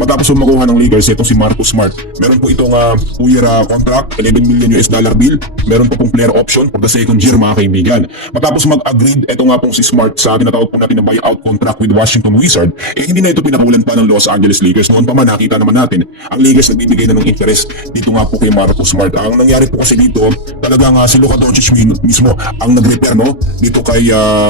Matapos po makuha ng Lakers itong si Marcus Smart. Meron po itong 2-year contract, 11 million US dollar bill. Meron po pong player option for the second year mga kaibigan. Matapos mag-agreed ito nga pong si Smart sa tinatawag po natin na buyout contract with Washington Wizards, hindi na ito pinakawalan pa ng Los Angeles Lakers. Noon pa man nakita naman natin ang Lakers nagbibigay na ng interest dito nga po kay Marcus Smart. Ang nangyari po kasi dito, talagang si Luka Doncic mismo ang nag-repair dito kay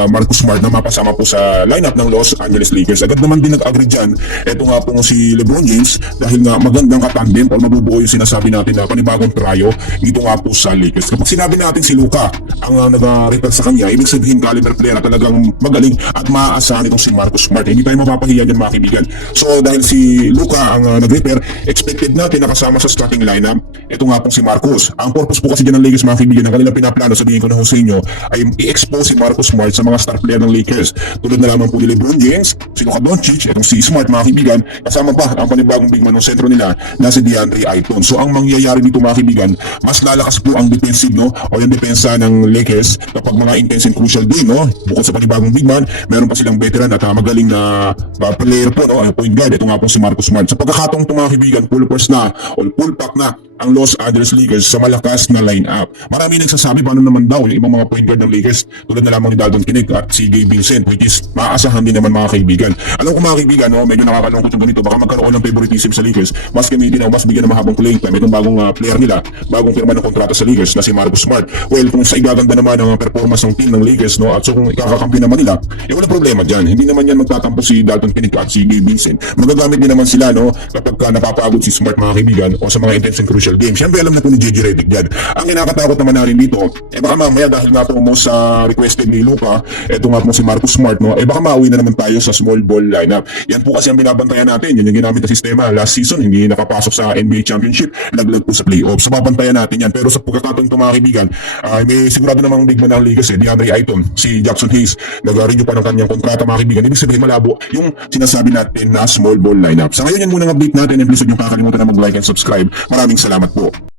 Marcus Smart na mapasama po sa lineup ng Los Angeles Lakers. Agad naman din nag-agree dyan ito nga po si LeBron James dahil nga magandang katandem o mabubuo yung sinasabi natin na panibagong trio dito nga po sa Lakers. Kapag sinabi natin si Luka ang nag-repair sa kanya, ibig sabihin caliber player na talagang magaling at maaasahan itong si Marcus Smart. Hindi tayo mapapahiya dyan mga kaibigan. So dahil si Luka ang nag-repair, expected natin nakasama sa starting lineup ito nga po si Marcus. Ang purpose po kasi dyan ng Lakers mga kaibigan, ang kanilang pinaplano, sabihin ko na sa inyo, ay i-expose si Marcus Smart sa mga star player ng Lakers. Tulad na lamang po ni LeBron James, si Luka Doncic, itong si Smart mga kaibigan, kasama pa ang panibagong big man ng sentro nila na si DeAndre Ayton. So ang mangyayari dito mga kaibigan, mas lalakas po ang defensive o yung depensa ng Lakers kapag mga intense and crucial game bukod sa panibagong big man, meron pa silang veteran at magaling na player po point guard. Ito nga po si Marcus Smart. Sa pagkakataong ito mga kaibigan, full force na o full pack na ang Los Angeles Lakers sa malakas na lineup. Marami nagsasabi paano naman daw yung ibang mga point guard ng Lakers tulad na lamang ni Dalton Knecht at si Gabe Vincent, which is maaasahan din naman mga kaibigan. Alam ko mga kaibigan, medyo nakakalungkot yung ganito, baka magkaroon ng favoritism sa Lakers, mas gamitin mas bigyan ng mahabang playing time itong bagong player nila, bagong firma ng kontrata sa Lakers na si Marcus Smart. Well, kung sa igaganda naman ang performance ng team ng Lakers at so kung ikakakampi naman nila, wala problema dyan. Hindi naman yan magtatampo si Dalton Knecht at si Gabe Vincent. Magagamit din naman sila kapag napapagod si Smart mga kaibigan o sa mga intense and crucial games. Siyempre alam na po ni JJ Redick dyan. Ang kinakatakot naman natin dito, baka mamaya dahil nga po mo sa requested ni Luka, eto nga po si Marcus Smart, baka mauwi na naman tayo sa small ball lineup. Yan po kasi ang binabantayan natin. Yan yung ginamit na sistema. Last season, hindi nakapasok sa NBA Championship. Naglag po sa playoffs. So babantayan natin yan. Pero sa pagkakataon ito mga kaibigan, may sigurado namang big man ng Lakers DeAndre Ayton, si Jackson Hayes, nag-renew pa ng kanyang kontrata mga kaibigan. Ibig sabihin malabo yung sinasabi natin na small ball lineup. Sa ngayon yan muna ang update natin. And please huwag niyong kakalimutan na mag-like and subscribe. Maraming salamat po.